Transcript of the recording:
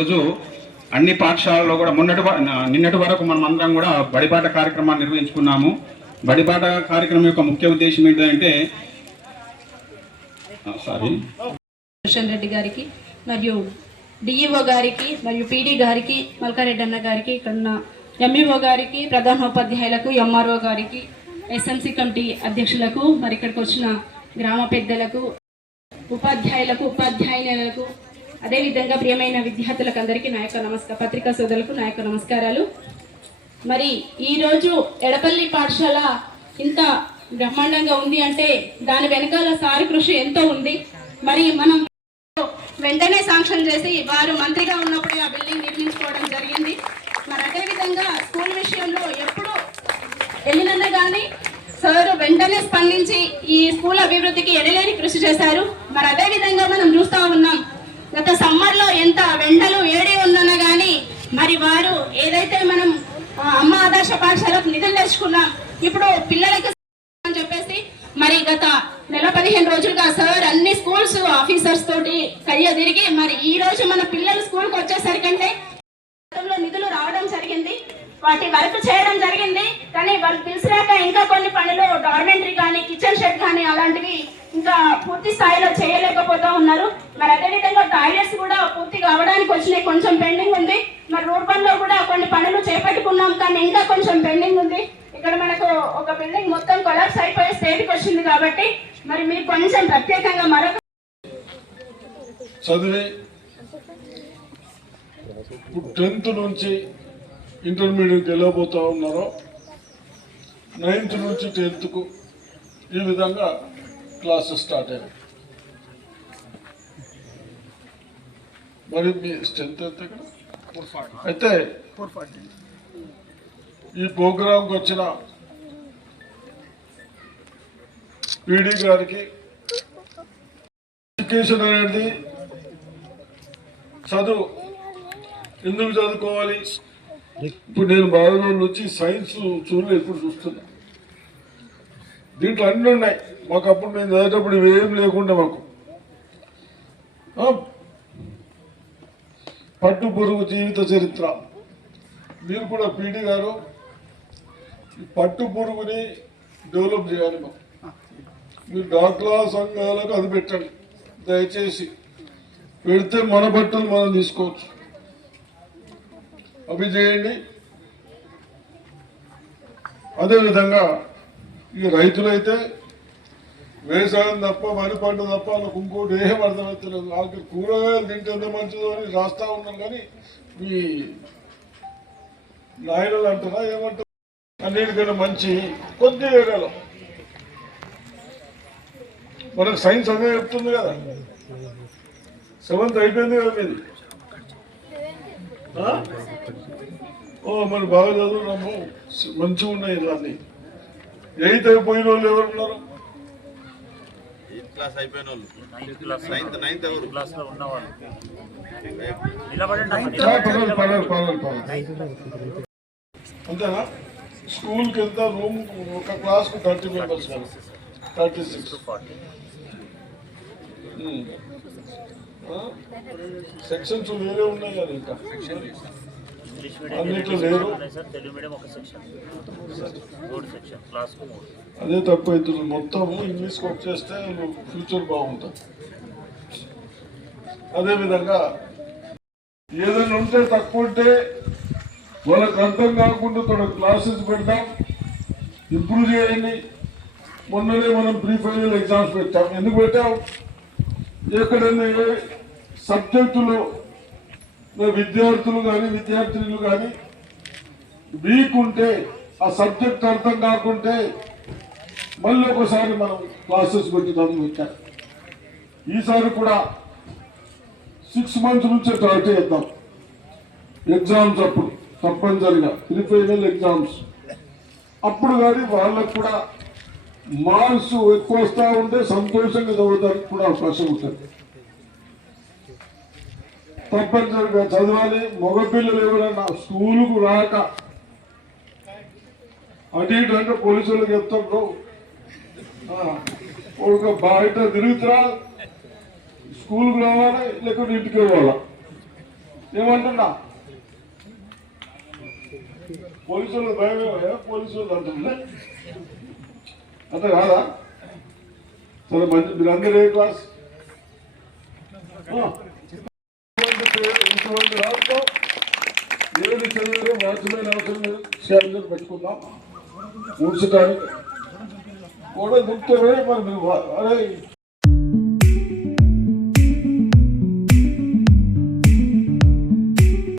ఈరోజు అన్ని పాఠశాలలో కూడా మొన్నటి నిన్నటి వరకు మనం అందరం కూడా బడిపాట కార్యక్రమాన్ని నిర్వహించుకున్నాము. బడిపాట కార్యక్రమం యొక్క ముఖ్య ఉద్దేశం ఏంటంటే సారీ. కిషన్ రెడ్డి గారికి మరియు డిఈఓ గారికి మరియు పీడీ గారికి మల్కారెడ్డి అన్న గారికి ఇక్కడ ఉన్న ఎంఈఓ గారికి ప్రధానోపాధ్యాయులకు ఎంఆర్ఓ గారికి ఎస్ఎంసి కమిటీ అధ్యక్షులకు మరి ఇక్కడికి వచ్చిన గ్రామ పెద్దలకు ఉపాధ్యాయులకు ఉపాధ్యాయులకు అదేవిధంగా ప్రియమైన విద్యార్థులకు అందరికీ నా యొక్క నమస్కార పత్రికా సోదరులకు నా యొక్క నమస్కారాలు. మరి ఈరోజు ఎడపల్లి పాఠశాల ఇంత బ్రహ్మాండంగా ఉంది అంటే దాని వెనకాల సారి కృషి ఎంతో ఉంది. మరి మనం వెంటనే శాంక్షన్ చేసి వారు మంత్రిగా ఉన్నప్పుడే ఆ బిల్డింగ్ నిర్మించుకోవడం జరిగింది. మరి అదేవిధంగా స్కూల్ విషయంలో ఎప్పుడు వెళ్ళినన్నా కానీ సార్ వెంటనే స్పందించి ఈ స్కూల్ అభివృద్ధికి ఎడలేని కృషి చేశారు. మరి అదే విధంగా మనం చూస్తూ ఉన్నాం. గత సమ్మర్లో ఎంత వెంటలు వేడి ఉందన్నా కానీ మరి వారు ఏదైతే మనం అమ్మ ఆదర్శ పాఠశాలకు నిధులు తెచ్చుకున్నాం ఇప్పుడు పిల్లలకి అని చెప్పేసి మరి గత నెల పదిహేను రోజులుగా సార్ అన్ని స్కూల్స్ ఆఫీసర్స్ తోటి కయ్య తిరిగి మరి ఈ రోజు మన పిల్లలు స్కూల్కి వచ్చేసరికంటే గతంలో నిధులు రావడం జరిగింది వాటి వర్క్ చేయడం జరిగింది కానీ వాళ్ళు పిలిచినాక ఇంకా కొన్ని పనులు డార్మెంటరీ కానీ కిచెన్ షెడ్ కానీ అలాంటివి ఇంకా పూర్తి స్థాయిలో చేయలేకపోతా ఉన్నారు. మరి అదేవిధంగా టాయిలెట్స్ కూడా పూర్తి కావడానికి వచ్చినాయి. కొంచెం పెండింగ్ ఉంది. మరి రోడ్ పనిలో కూడా కొన్ని పనులు చేపట్టుకున్నాం కానీ ఇంకా కొంచెం పెండింగ్ ఉంది. ఇక్కడ మనకు ఒక బిల్డింగ్ మొత్తం కొలాప్స్ అయిపోయే స్టేజ్కి వచ్చింది కాబట్టి మరి మీరు కొంచెం ప్రత్యేకంగా మరొక చదివి టెన్త్ నుంచి ఇంటర్మీడియట్కి వెళ్ళబోతూ ఉన్నారో నైన్త్ నుంచి టెన్త్కు ఈ విధంగా క్లాసెస్ స్టార్ట్ అయ్యాయి మరి మీ స్ట్రెంత్ ఎంత అయితే ఈ ప్రోగ్రాంకి వచ్చిన పీడీ గారికి ఎడ్యుకేషన్ అనేది చదువు. ఎందుకు చదువుకోవాలి? ఇప్పుడు నేను బాగా వచ్చి సైన్స్ చూడలే ఇప్పుడు చూస్తున్నా. దీంట్లో అన్నీ ఉన్నాయి. మాకు అప్పుడు మేము చదివేటప్పుడు ఇవేం లేకుండా మాకు. పట్టు పురుగు జీవిత చరిత్ర. మీరు కూడా పీడి గారు పట్టు పురుగుని డెవలప్ చేయాలి మాకు. మీరు డాక్టర్ సంఘాలకు అది పెట్టండి. దయచేసి పెడితే మన బట్టలు మనం తీసుకోవచ్చు. అవి చేయండి. అదేవిధంగా ఈ రైతులైతే వ్యవసాయం తప్ప వరి పంట తప్ప వాళ్ళకు ఇంకోటి ఏం అర్థమవుతలేదు వాళ్ళకి కూరగాయలు తింటేనే మంచిదో అని రాస్తా ఉన్నాం కానీ ఈ నాయనలు అంటారా ఏమంటారు? అన్నిటికన్నా మంచి కొద్ది ఏరియాలో. మనకు సైన్స్ అదే చెప్తుంది కదా. సెవెంత్ అయిపోయింది కదా మీది. ఓ మరి బాగా చదువున్నాము. మంచిగా ఉన్నాయి ఇవన్నీ ఎయిత్ అయిపోయిన వాళ్ళు ఎవరు ఉన్నారు క్లాస్ అయిపోయిన వాళ్ళు నైన్త్ నైన్త్ ఎవరు? క్లాస్లో ఉన్నవాళ్ళు. అంతేనా? స్కూల్కి వెళ్తా రూమ్ ఒక క్లాస్కు thirty members thirty six sections వేరే ఉన్నాయి కదా ఇంకా. ఇంగ్లీష్ మీడియం అన్నిట్లో రెండు లేరు. సెక్షన్లు ఉన్నాయి సార్. తెలుగు మీడియం ఒక సెక్షన్ మూడు సెక్షన్ క్లాస్కు మూడు అదే తప్పు అవుతుంది. మొత్తం ఇంగ్లీష్కి వచ్చేస్తే ఫ్యూచర్ బాగుంటుంది. అదేవిధంగా ఏదైనా ఉంటే తక్కువ ఉంటే వాళ్ళకి అర్థం కాకుండా తన క్లాసెస్ పెడతాం. ఇంప్రూవ్ చేయండి. మొన్ననే మనం ప్రీ ఫైనల్ ఎగ్జామ్స్ పెట్టాం. ఎందుకు పెట్టాం? ఎక్కడైనా సబ్జెక్టులో విద్యార్థులు కానీ విద్యార్థినులు కానీ వీక్ ఉంటే ఆ సబ్జెక్ట్ అర్థం కాకుంటే మళ్ళీ ఒకసారి మనం క్లాసెస్ పెట్టుదాం పెట్టాం ఈసారి కూడా సిక్స్ మంత్స్ నుంచి ట్రై చేద్దాం. ఎగ్జామ్స్ అప్పుడు తప్పనిసరిగా ప్రిఫైనల్ ఎగ్జామ్స్ అప్పుడు కానీ వాళ్ళకు కూడా మార్క్స్ ఎక్కువ వస్తూ ఉంటే సంతోషంగా చదవడానికి కూడా అవకాశం ఉంటుంది. తప్పనిసరిగా చదవాలి. మగపిల్లలు ఎవరైనా స్కూలుకు రాక అటు ఇటు అంటే పోలీసు చెప్తాడు ఒక బయట తిరుగుతురా. స్కూల్కి రావాలి లేకుంటే ఇంటికి పోవాలా? ఏమంటున్నా? పోలీసులు భయమే పోలీసులు అంటున్నా అంత కాదా? సరే మంచి మీరందరూ ఏ క్లాస్? ఉన్నటువంటి ఇటువంటి రాష్ట్రం ఏది చదివారో వాచ్మెన్ అవసరం లేదు. శాలరీ పెట్టుకుందాం. ఊడ్చడానికి కూడా గుర్తు మరి అరే